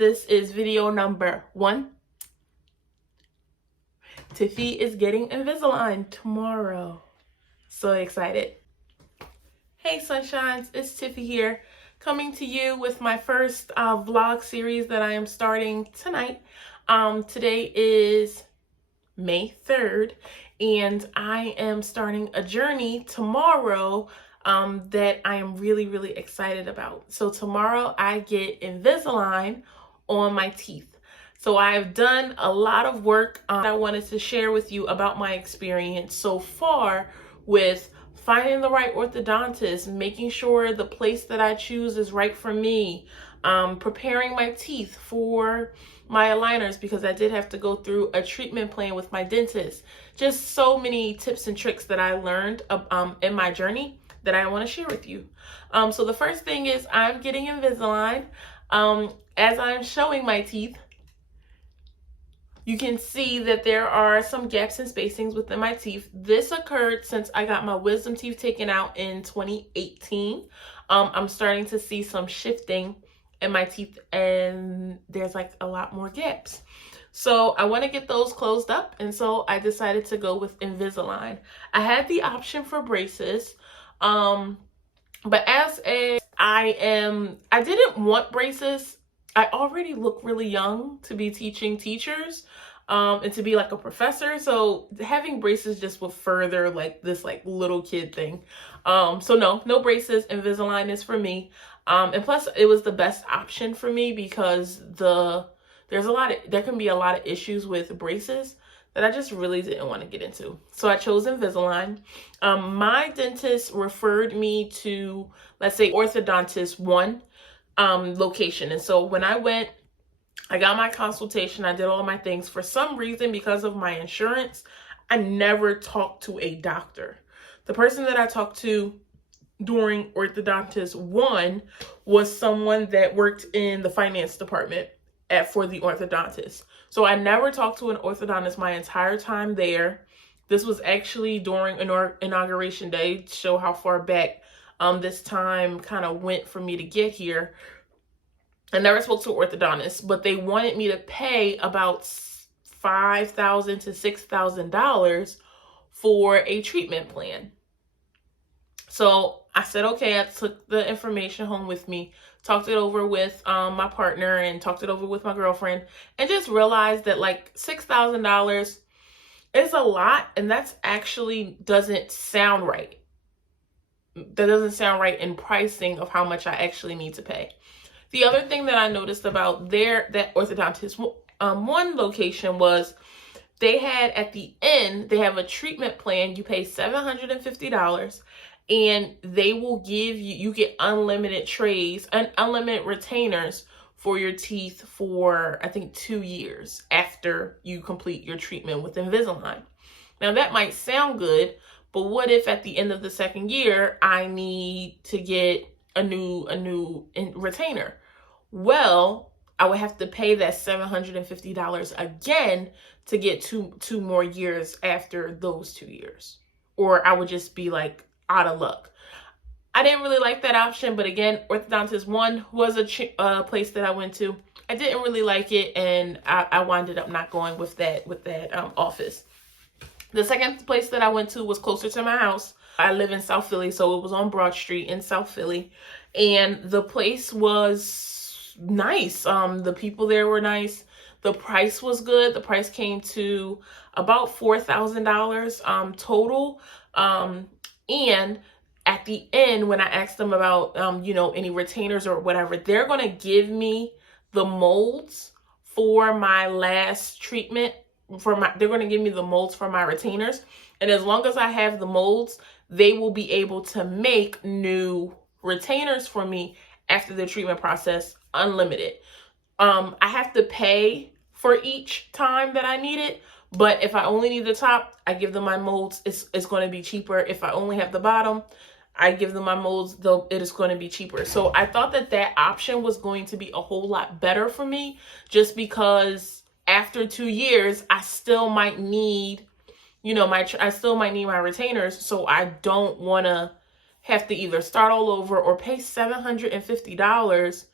This is video number 1. Tiffy is getting Invisalign tomorrow. So excited. Hey sunshines, it's Tiffy here, coming to you with my first vlog series that I am starting tonight. Today is May 3rd, and I am starting a journey tomorrow that I am really excited about. So tomorrow I get Invisalign on my teeth. So I've done a lot of work. I wanted to share with you about my experience so far with finding the right orthodontist, making sure the place that I choose is right for me, preparing my teeth for my aligners because I did have to go through a treatment plan with my dentist. Just so many tips and tricks that I learned in my journey that I want to share with you. So the first thing is I'm getting Invisalign. As I'm showing my teeth, you can see that there are some gaps and spacings within my teeth. This occurred since I got my wisdom teeth taken out in 2018. I'm starting to see some shifting in my teeth and there's like a lot more gaps. So I want to get those closed up, and so I decided to go with Invisalign. I had the option for braces, but I didn't want braces. I already look really young to be teaching teachers and to be like a professor. So having braces just would further like this like little kid thing. So no braces. Invisalign is for me. And plus it was the best option for me because there can be a lot of issues with braces that I just really didn't want to get into. So I chose Invisalign. My dentist referred me to, let's say, Orthodontist 1 location. And so when I went, I got my consultation, I did all my things. For some reason, because of my insurance, I never talked to a doctor. The person that I talked to during Orthodontist 1 was someone that worked in the finance department for the orthodontist. So I never talked to an orthodontist my entire time there. This was actually during inauguration day, to show how far back this time kind of went for me to get here. I never spoke to an orthodontist, but they wanted me to pay about $5,000 to $6,000 for a treatment plan. So I said, okay, I took the information home with me, talked it over with my partner and talked it over with my girlfriend, and just realized that like $6,000 is a lot, and that's actually doesn't sound right. That doesn't sound right in pricing of how much I actually need to pay. The other thing that I noticed about that Orthodontist 1 location was they had at the end, they have a treatment plan. You pay $750 and they will give you get unlimited trays and unlimited retainers for your teeth for, I think, 2 years after you complete your treatment with Invisalign. Now that might sound good, but what if at the end of the 2nd year, I need to get a new retainer? Well, I would have to pay that $750 again to get two more years after those 2 years. Or I would just be like out of luck. I didn't really like that option, but again, Orthodontist 1 was a place that I went to. I didn't really like it, and I winded up not going with that office. The second place that I went to was closer to my house. I live in South Philly, so it was on Broad Street in South Philly. And the place was nice. The people there were nice. The price was good. The price came to about $4,000 total. And at the end, when I asked them about, any retainers or whatever, they're going to give me the molds for my last treatment. They're going to give me the molds for my retainers, and as long as I have the molds, they will be able to make new retainers for me after the treatment process, unlimited. I have to pay for each time that I need it, but if I only need the top, I give them my molds. It's going to be cheaper. If I only have the bottom, I give them my molds, though it is going to be cheaper. So I thought that option was going to be a whole lot better for me, just because after 2 years, I still might need, I still might need my retainers. So I don't want to have to either start all over or pay $750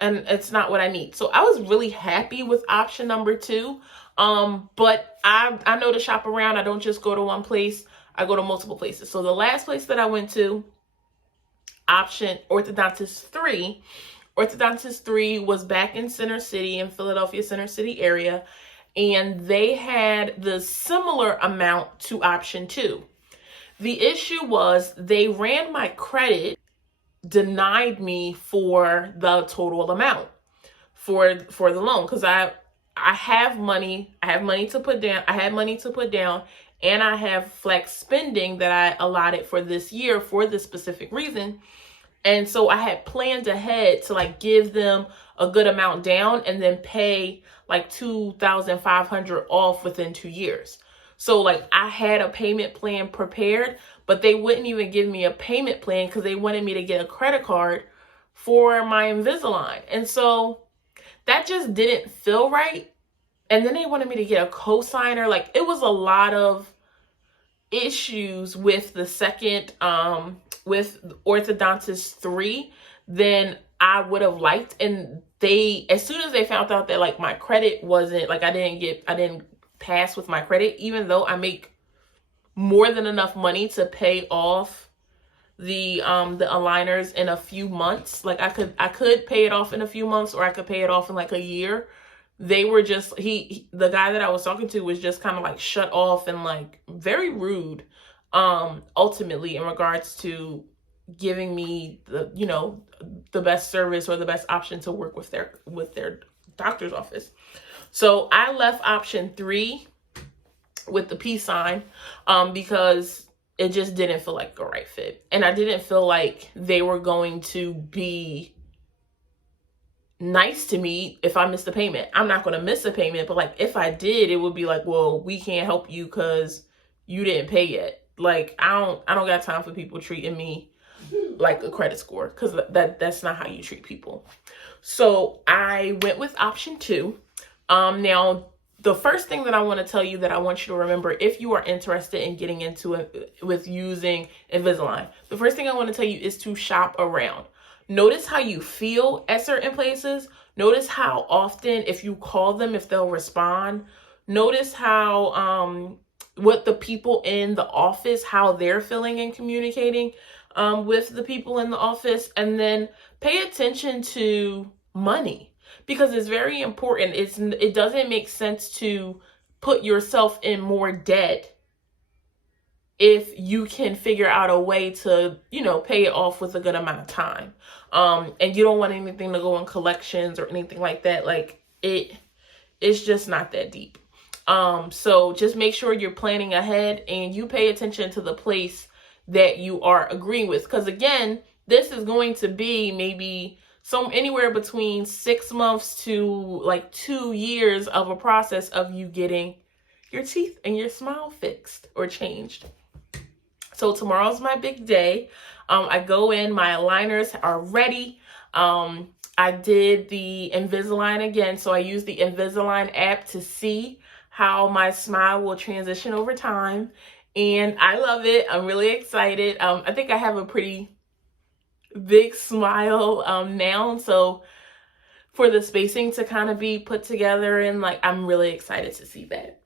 and it's not what I need. So I was really happy with option number 2. But I know to shop around. I don't just go to one place. I go to multiple places. So the last place that I went to, option Orthodontist 3. Orthodontist 3 was back in Center City, in Philadelphia Center City area, and they had the similar amount to option 2. The issue was they ran my credit, denied me for the total amount for the loan, because I have money. I have money to put down. I had money to put down, and I have flex spending that I allotted for this year for this specific reason. And so I had planned ahead to like give them a good amount down and then pay like $2,500 off within 2 years. So like I had a payment plan prepared, but they wouldn't even give me a payment plan because they wanted me to get a credit card for my Invisalign. And so that just didn't feel right. And then they wanted me to get a cosigner. Like it was a lot of issues with the second, with Orthodontist 3 than I would have liked. And they, as soon as they found out that like my credit wasn't, like I didn't pass with my credit, even though I make more than enough money to pay off the aligners in a few months. Like I could pay it off in a few months, or I could pay it off in like a year. They were just, the guy that I was talking to was just kind of like shut off and like very rude, ultimately in regards to giving me the best service or the best option to work with their doctor's office. So I left option 3 with the peace sign, because it just didn't feel like a right fit. And I didn't feel like they were going to be nice to me if I missed a payment. I'm not going to miss a payment, but like if I did, it would be like, well, we can't help you because you didn't pay yet. Like I don't got time for people treating me like a credit score, because that's not how you treat people. So I went with option 2. Now the first thing that I want to tell you that I want you to remember if you are interested in getting into it with using Invisalign, the first thing I want to tell you is to shop around. Notice how you feel at certain places. Notice how often, if you call them, if they'll respond. Notice how, what the people in the office, how they're feeling and communicating with the people in the office. And then pay attention to money, because it's very important. It doesn't make sense to put yourself in more debt if you can figure out a way to, pay it off with a good amount of time. And you don't want anything to go in collections or anything like that. Like it's just not that deep. So just make sure you're planning ahead and you pay attention to the place that you are agreeing with. Because again, this is going to be maybe anywhere between 6 months to like 2 years of a process of you getting your teeth and your smile fixed or changed. So tomorrow's my big day. I go in, my aligners are ready. I did the Invisalign again. So I used the Invisalign app to see how my smile will transition over time. And I love it. I'm really excited. I think I have a pretty big smile now. So for the spacing to kind of be put together, and like, I'm really excited to see that.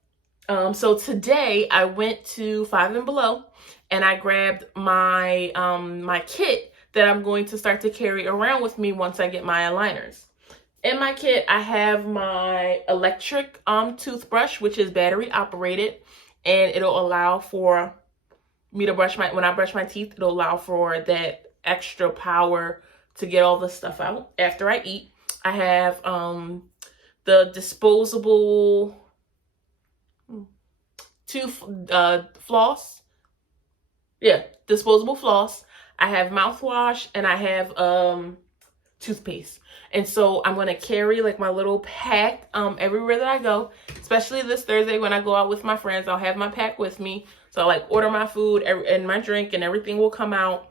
So today I went to Five and Below and I grabbed my my kit that I'm going to start to carry around with me once I get my aligners. In my kit, I have my electric toothbrush, which is battery operated, and it'll allow for me to when I brush my teeth, it'll allow for that extra power to get all the stuff out after I eat. I have the disposable floss. Yeah, disposable floss. I have mouthwash and I have toothpaste. And so I'm going to carry like my little pack everywhere that I go, especially this Thursday when I go out with my friends. I'll have my pack with me. So I like order my food and my drink and everything will come out.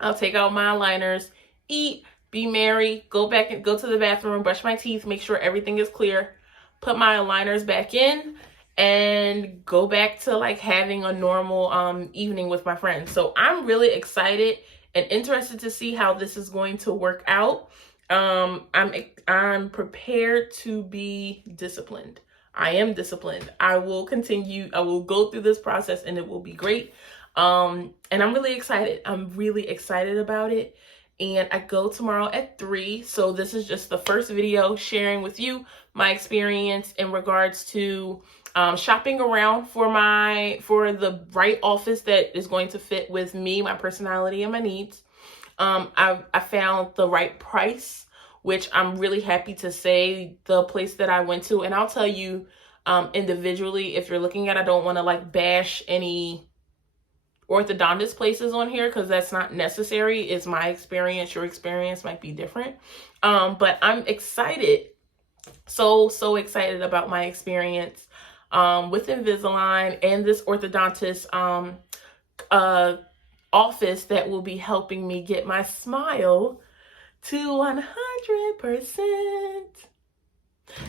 I'll take out my aligners, eat, be merry, go back and go to the bathroom, brush my teeth, make sure everything is clear, put my aligners back in, and go back to like having a normal evening with my friends. So I'm really excited and interested to see how this is going to work out. I'm prepared to be disciplined. I am disciplined. I will continue. I will go through this process and it will be great. And I'm really excited. I'm really excited about it. And I go tomorrow at 3. So this is just the first video sharing with you my experience in regards to shopping around for the right office that is going to fit with me, my personality, and my needs. I found the right price, which I'm really happy to say the place that I went to. And I'll tell you individually, if you're looking at, I don't want to like bash any orthodontist places on here because that's not necessary. It's my experience. Your experience might be different. But I'm excited. So excited about my experience with Invisalign and this orthodontist office that will be helping me get my smile to 100%.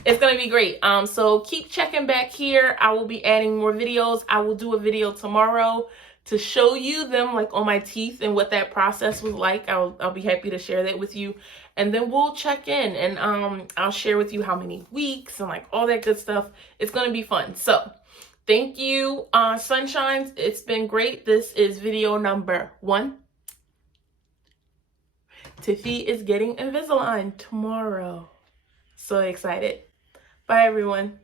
It's gonna be great. So keep checking back here. I will be adding more videos. I will do a video tomorrow to show you them like on my teeth and what that process was like. I'll be happy to share that with you. And then we'll check in and I'll share with you how many weeks and like all that good stuff. It's gonna be fun. So thank you, Sunshines. It's been great. This is video number 1. Tiffy is getting Invisalign tomorrow. So excited. Bye, everyone.